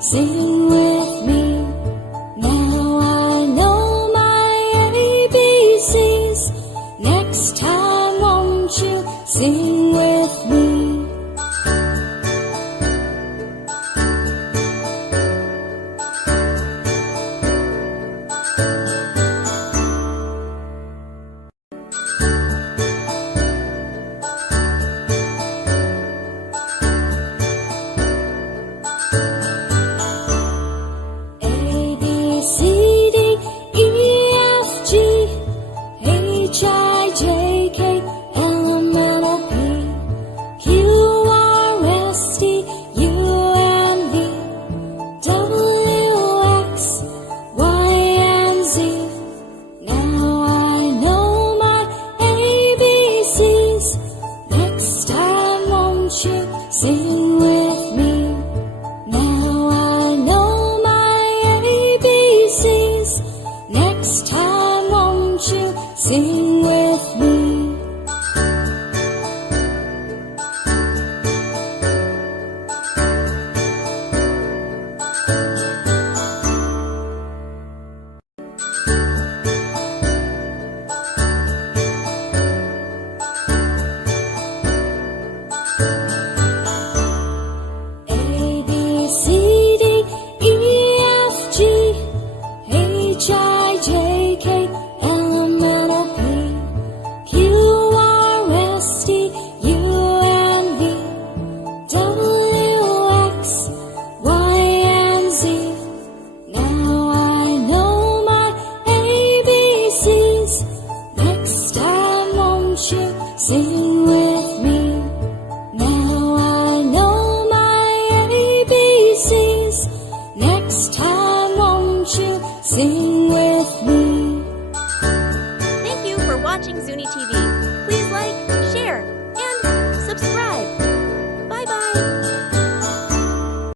Sing with me. Now I know my ABCs. Next time won't you sing with me? Sing with me. Now I know my ABCs. Next time won't you sing with me? Sing with me. Now I know my ABCs. Next time won't you sing with me? Thank you for watching Zuni TV.